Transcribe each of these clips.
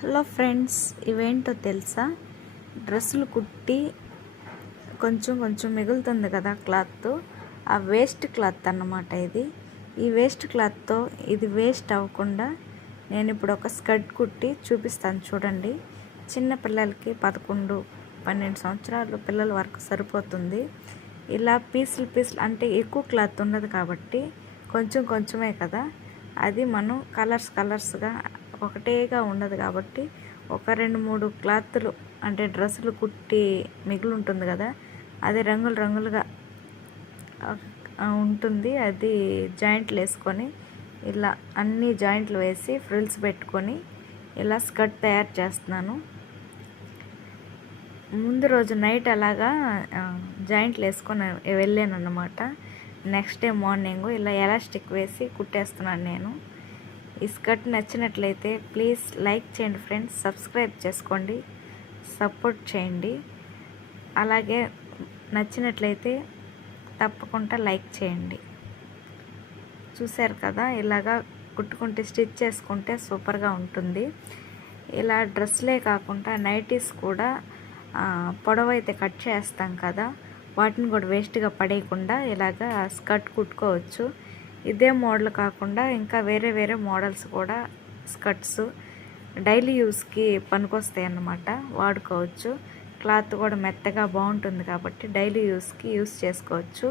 Hello friends, ఇవేంటో తెలుసా? డ్రెస్సులు కుట్టి కొంచెం కొంచెం మిగులుతుంది కదా క్లాత్, ఆ వేస్ట్ క్లాత్ అన్నమాట ఇది. ఈ వేస్ట్ క్లాత్తో ఇది వేస్ట్ అవ్వకుండా నేను ఇప్పుడు ఒక స్కర్ట్ కుట్టి చూపిస్తాను చూడండి. చిన్న పిల్లలకి 11-12 సంవత్సరాలు పిల్లల వరకు సరిపోతుంది. ఇలా పీసులు అంటే ఎక్కువ క్లాత్ ఉండదు కాబట్టి కొంచెం కొంచెమే కదా, అది మనం కలర్స్గా ఒకటేగా ఉండదు కాబట్టి ఒక 2-3 క్లాత్లు అంటే డ్రెస్సులు కుట్టి మిగిలి ఉంటుంది కదా, అది రంగులుగా ఉంటుంది. అది జాయింట్లు వేసుకొని ఇలా అన్ని జాయింట్లు వేసి ఫ్రిల్స్ పెట్టుకొని ఇలా స్కర్ట్ తయారు చేస్తున్నాను. ముందు రోజు నైట్ అలాగా జాయింట్లు వేసుకొని వెళ్ళాను అన్నమాట. నెక్స్ట్ డే మార్నింగ్ ఇలా ఎలాస్టిక్ వేసి కుట్టేస్తున్నాను నేను. ఈ స్కర్ట్ నచ్చినట్లయితే ప్లీజ్ లైక్ చేయండి ఫ్రెండ్స్, సబ్స్క్రైబ్ చేసుకోండి, సపోర్ట్ చేయండి. అలాగే నచ్చినట్లయితే తప్పకుండా లైక్ చేయండి. చూశారు కదా, ఇలాగా కుట్టుకుంటే స్టిచ్ చేసుకుంటే సూపర్గా ఉంటుంది. ఇలా డ్రెస్లే కాకుండా నైటీస్ కూడా పొడవైతే కట్ చేస్తాం కదా, వాటిని కూడా వేస్ట్గా పడేయకుండా ఇలాగా స్కర్ట్ కుట్టుకోవచ్చు. ఇదే మోడల్ కాకుండా ఇంకా వేరే మోడల్స్ కూడా స్కర్ట్స్ డైలీ యూస్కి పనికొస్తాయి అన్నమాట, వాడుకోవచ్చు. క్లాత్ కూడా మెత్తగా బాగుంటుంది కాబట్టి డైలీ యూస్కి యూస్ చేసుకోవచ్చు.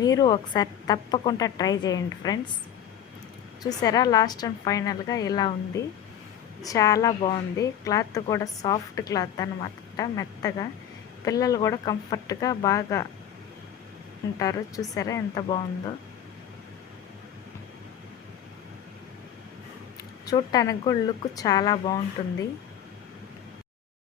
మీరు ఒకసారి తప్పకుండా ట్రై చేయండి ఫ్రెండ్స్. చూసారా, లాస్ట్ అండ్ ఫైనల్గా ఇలా ఉంది. చాలా బాగుంది. క్లాత్ కూడా సాఫ్ట్ క్లాత్ అన్నమాట, మెత్తగా. పిల్లలు కూడా కంఫర్ట్గా బాగా ఉంటారు. చూసారా ఎంత బాగుందో. చూడటానికి కూడా లుక్ చాలా బాగుంటుంది.